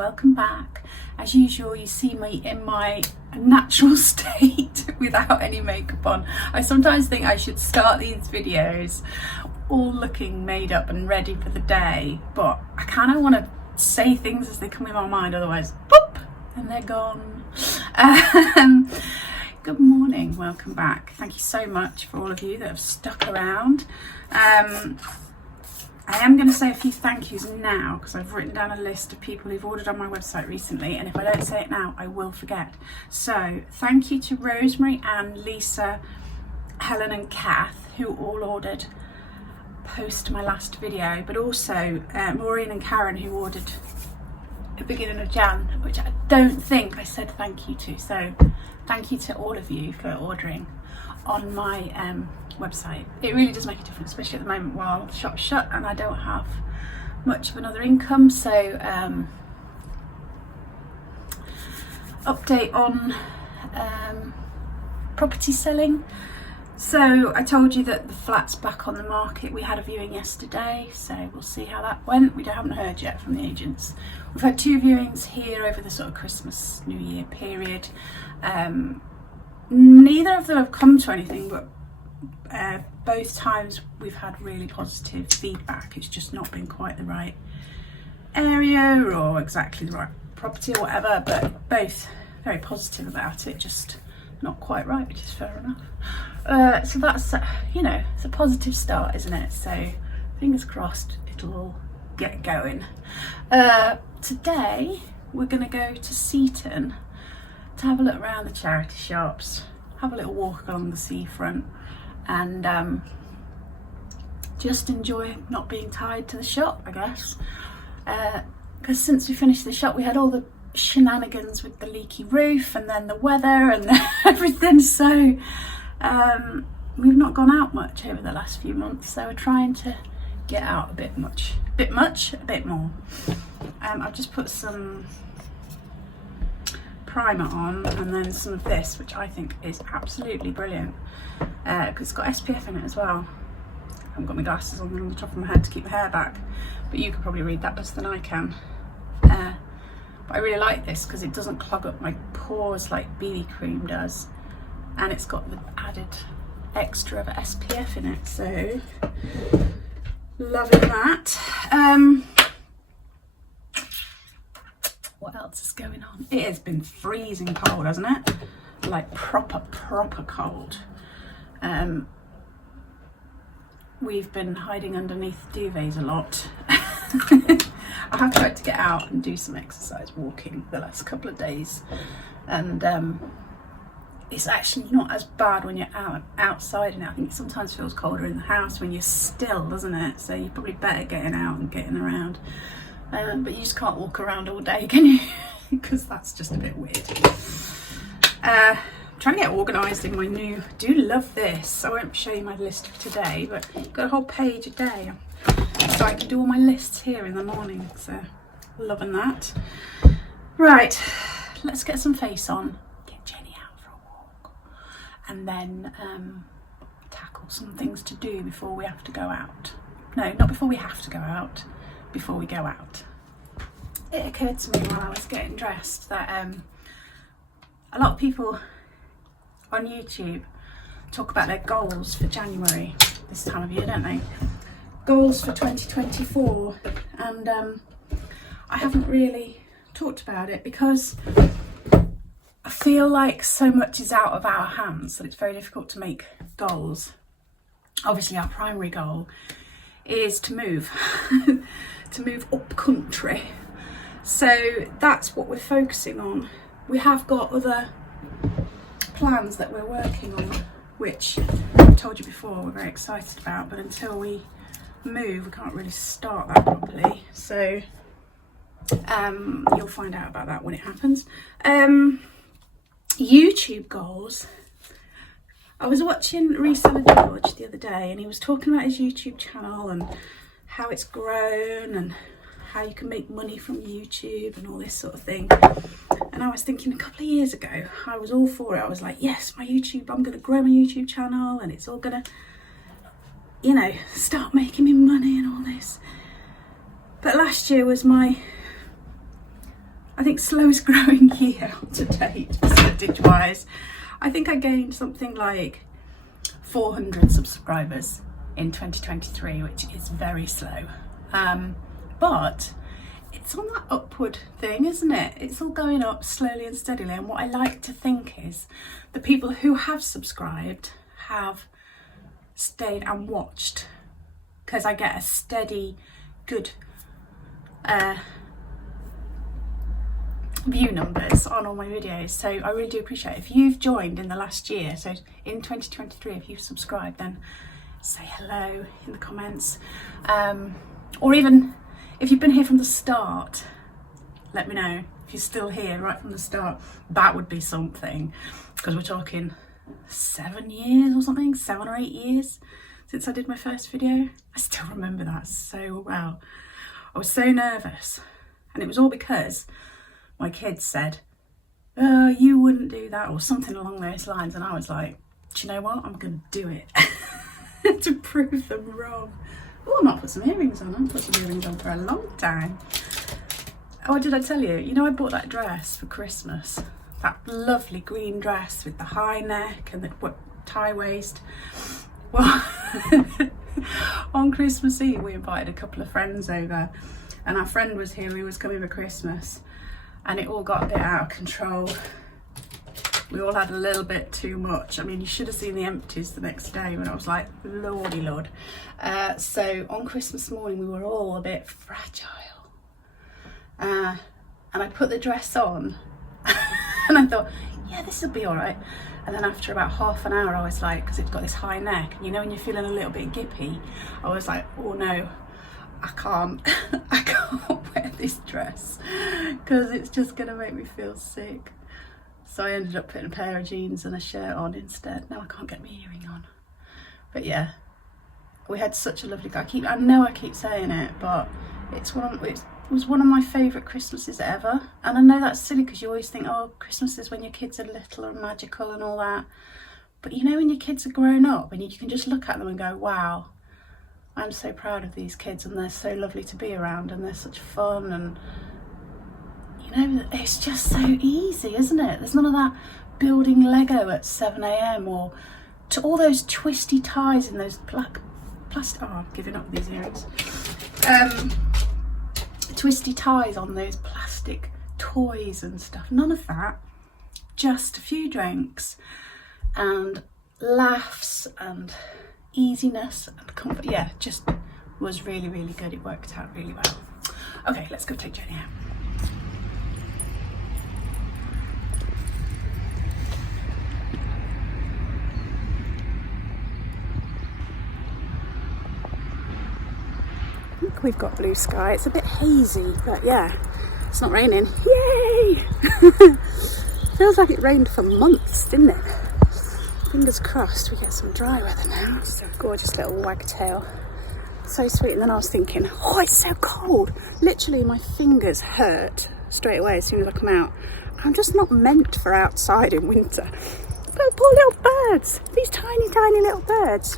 welcome back. As usual, you see me in my natural state without any makeup on. I sometimes think I should start these videos all looking made up and ready for the day, but I kind of want to say things as they come in my mind, otherwise boop, and they're gone. Good morning, welcome back. Thank you so much for all of you that have stuck around. I am going to say a few thank yous now because I've written down a list of people who've ordered on my website recently, and if I don't say it now I will forget. So thank you to Rosemary, Anne, Lisa, Helen and Kath, who all ordered post my last video, but also Maureen and Karen, who ordered at the beginning of Jan, which I don't think I said thank you to. So thank you to all of you for ordering on my website. It really does make a difference, especially at the moment while the shop's shut and I don't have much of another income. So update on property selling. So I told you that the flat's back on the market. We had a viewing yesterday, so we'll see how that went. We haven't heard yet from the agents. We've had 2 viewings here over the sort of Christmas, New Year period. Neither of them have come to anything, but both times we've had really positive feedback. It's just not been quite the right area or exactly the right property or whatever, but both very positive about it, just not quite right, which is fair enough. So that's, you know, it's a positive start, isn't it? So fingers crossed it'll all get going. Today we're going to go to Seaton to have a look around the charity shops, have a little walk along the seafront, and just enjoy not being tied to the shop, I guess. Because since we finished the shop we had all the shenanigans with the leaky roof and then the weather and everything, so we've not gone out much over the last few months, so we're trying to get out a bit more. I've just put some primer on and then some of this, which I think is absolutely brilliant because it's got SPF in it as well. I haven't got my glasses on the top of my head to keep my hair back, but you could probably read that better than I can. But I really like this because it doesn't clog up my pores like BB cream does, and it's got the added extra of SPF in it, so loving that. What else is going on? It has been freezing cold, hasn't it? Like proper cold. We've been hiding underneath duvets a lot. I have tried to get out and do some exercise walking the last couple of days, and it's actually not as bad when you're outside, and I think it sometimes feels colder in the house when you're still, doesn't it? So you're probably better getting out and getting around. But you just can't walk around all day, can you? Because that's just a bit weird. I'm trying to get organised in my new, do love this. I won't show you my list for today, but I've got a whole page a day. So I can do all my lists here in the morning, so loving that. Right, let's get some face on, get Jenny out for a walk, and then tackle some things to do before we have to go out. No, not before we have to go out. Before we go out. It occurred to me while I was getting dressed that a lot of people on YouTube talk about their goals for January this time of year, don't they? Goals for 2024, and I haven't really talked about it because I feel like so much is out of our hands that it's very difficult to make goals. Obviously our primary goal is to move to move up country, so that's what we're focusing on. We have got other plans that we're working on, which I've told you before we're very excited about, but until we move we can't really start that properly, so you'll find out about that when it happens. YouTube goals. I was watching Reseller George the other day and he was talking about his YouTube channel and how it's grown and how you can make money from YouTube and all this sort of thing. And I was thinking a couple of years ago, I was all for it. I was like, yes, my YouTube, I'm going to grow my YouTube channel and it's all going to, you know, start making me money and all this. But last year was my I think slowest growing year to date, percentage wise. I think I gained something like 400 subscribers in 2023, which is very slow. But it's on that upward thing, isn't it? It's all going up slowly and steadily. And what I like to think is the people who have subscribed have stayed and watched, because I get a steady, good view numbers on all my videos. So I really do appreciate it. If you've joined in the last year, so in 2023, if you've subscribed, then say hello in the comments. Or even if you've been here from the start, let me know. If you're still here right from the start, that would be something, because we're talking 7 years or something, 7 or 8 years since I did my first video. I still remember that so well. I was so nervous, and it was all because my kids said, "Oh, you wouldn't do that," or something along those lines, and I was like, do you know what, I'm gonna do it to prove them wrong. Oh, I might put some earrings on. I haven't put some earrings on for a long time. Oh, did I tell you? You know, I bought that dress for Christmas. That lovely green dress with the high neck and the tie waist. Well, on Christmas Eve, we invited a couple of friends over, and our friend was here who was coming for Christmas, and it all got a bit out of control. We all had a little bit too much. I mean, you should have seen the empties the next day when I was like, lordy lord. So on Christmas morning, we were all a bit fragile. And I put the dress on and I thought, yeah, this will be all right. And then after about half an hour, I was like, because it's got this high neck, and you know when you're feeling a little bit gippy, I was like, oh no, I can't wear this dress because it's just gonna make me feel sick. So I ended up putting a pair of jeans and a shirt on instead. Now I can't get my earring on. But yeah, we had such a lovely guy. I know I keep saying it, but it was one of my favourite Christmases ever. And I know that's silly because you always think, oh, Christmas is when your kids are little and magical and all that. But you know, when your kids are grown up and you can just look at them and go, wow, I'm so proud of these kids, and they're so lovely to be around, and they're such fun, and you know, it's just so easy, isn't it? There's none of that building Lego at 7 a.m. or to all those twisty ties in those black plastic. Oh, I'm giving up these earrings. Twisty ties on those plastic toys and stuff. None of that. Just a few drinks and laughs and easiness and comfort. Yeah, just was really, really good. It worked out really well. Okay, let's go take Jenny out. We've got blue sky. It's a bit hazy, but yeah, it's not raining. Yay! Feels like it rained for months, didn't it? Fingers crossed we get some dry weather now. So gorgeous little wagtail. So sweet. And then I was thinking, oh, it's so cold. Literally my fingers hurt straight away as soon as I come out. I'm just not meant for outside in winter. But poor little birds. These tiny, tiny little birds.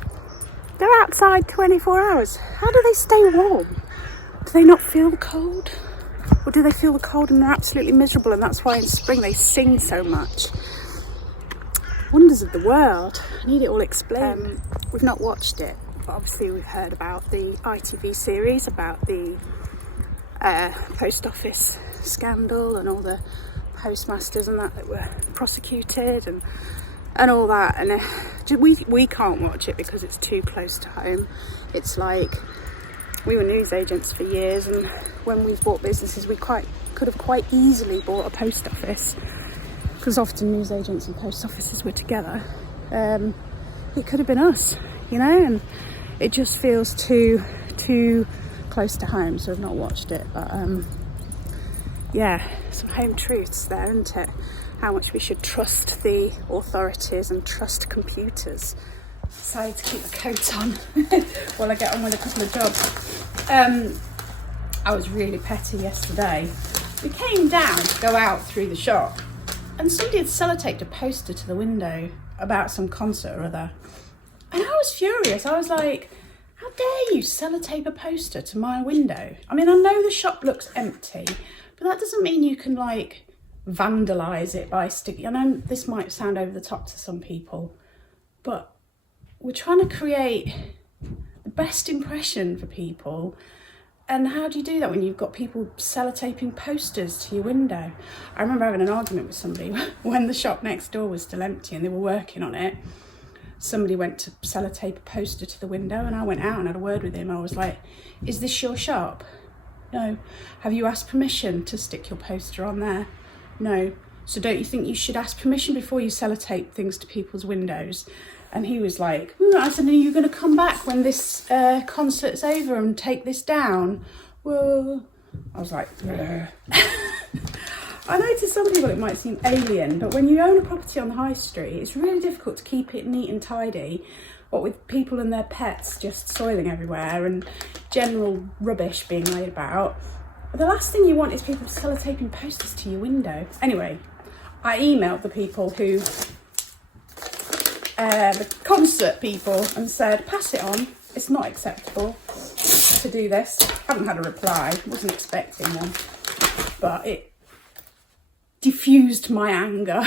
They're outside 24 hours. How do they stay warm? Do they not feel the cold? Or do they feel the cold and they're absolutely miserable, and that's why in spring they sing so much? Wonders of the world. I need it all explained. We've not watched it, but obviously we've heard about the ITV series about the post office scandal and all the postmasters and that were prosecuted and all that, and we can't watch it because it's too close to home. It's like, we were news agents for years, and when we've bought businesses, we could have quite easily bought a post office, because often news agents and post offices were together. It could have been us, you know, and it just feels too close to home, so I've not watched it. But yeah, some home truths there, isn't it? How much we should trust the authorities and trust computers. Decided to keep the coat on while I get on with a couple of jobs. I was really petty yesterday. We came down to go out through the shop, and somebody had sellotaped a poster to the window about some concert or other. And I was furious. I was like, how dare you sellotape a poster to my window? I mean, I know the shop looks empty, But that doesn't mean you can like vandalise it by sticking. I know this might sound over the top to some people, but we're trying to create the best impression for people. And how do you do that when you've got people sellotaping posters to your window? I remember having an argument with somebody when the shop next door was still empty and they were working on it. Somebody went to sellotape a poster to the window, and I went out and had a word with him. I was like, is this your shop? No. Have you asked permission to stick your poster on there? No. So don't you think you should ask permission before you sellotape things to people's windows? And he was like, I said, are you going to come back when this concert's over and take this down? Well, I was like, I know to some people it might seem alien, but when you own a property on the high street, it's really difficult to keep it neat and tidy, what with people and their pets just soiling everywhere and general rubbish being laid about. The last thing you want is people sellotaping posters to your window. Anyway, I emailed the people who, the concert people, and said, pass it on, it's not acceptable to do this. Haven't had a reply, wasn't expecting one, but it diffused my anger.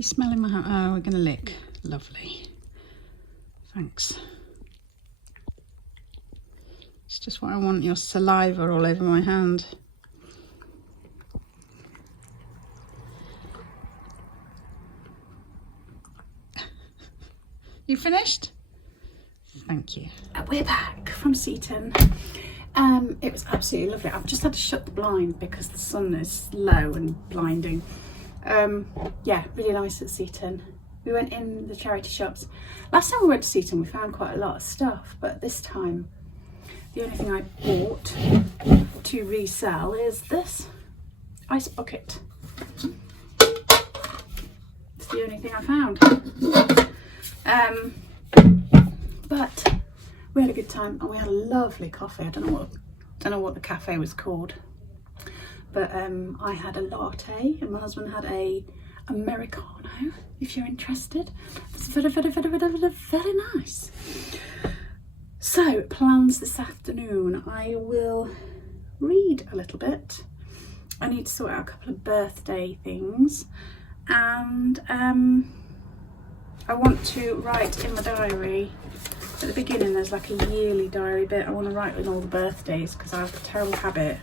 You smelling my hand? Oh, we're going to lick. Lovely. Thanks. It's just what I want, your saliva all over my hand. You finished? Thank you. We're back from Seaton. It was absolutely lovely. I've just had to shut the blind because the sun is low and blinding. Yeah, really nice at Seaton. We went in the charity shops. Last time we went to Seaton we found quite a lot of stuff, but this time the only thing I bought to resell is this ice bucket. It's the only thing I found. But we had a good time and we had a lovely coffee. I don't know what the cafe was called, but I had a latte and my husband had a Americano, if you're interested. It's very nice. So, plans this afternoon. I will read a little bit. I need to sort out a couple of birthday things, and I want to write in my diary. At the beginning there's like a yearly diary bit. I want to write in all the birthdays because I have a terrible habit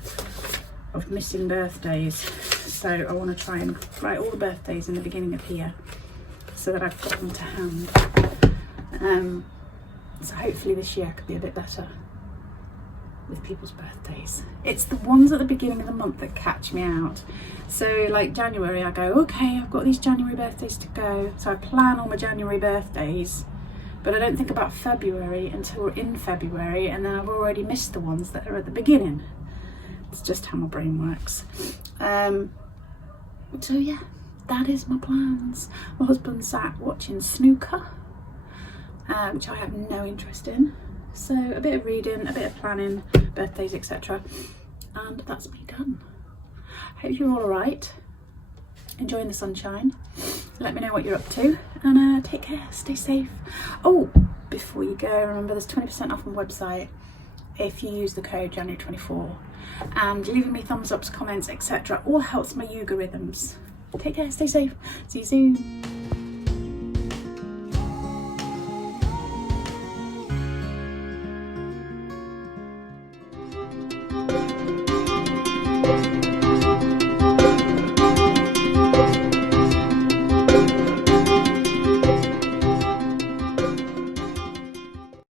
of missing birthdays. So I want to try and write all the birthdays in the beginning of here so that I've got them to hand. So hopefully this year could be a bit better with people's birthdays. It's the ones at the beginning of the month that catch me out. So like January I go, okay, I've got these January birthdays to go. So I plan all my January birthdays, but I don't think about February until we're in February, and then I've already missed the ones that are at the beginning. It's just how my brain works. So yeah, that is my plans. My husband sat watching snooker, which I have no interest in. So a bit of reading, a bit of planning, birthdays, etc. And that's me done. Hope you're all alright, enjoying the sunshine. Let me know what you're up to, and take care, stay safe. Oh, before you go, remember there's 20% off my website if you use the code January24, and leaving me thumbs ups, comments, etc. all helps my algorithms. Take care, stay safe, see you soon.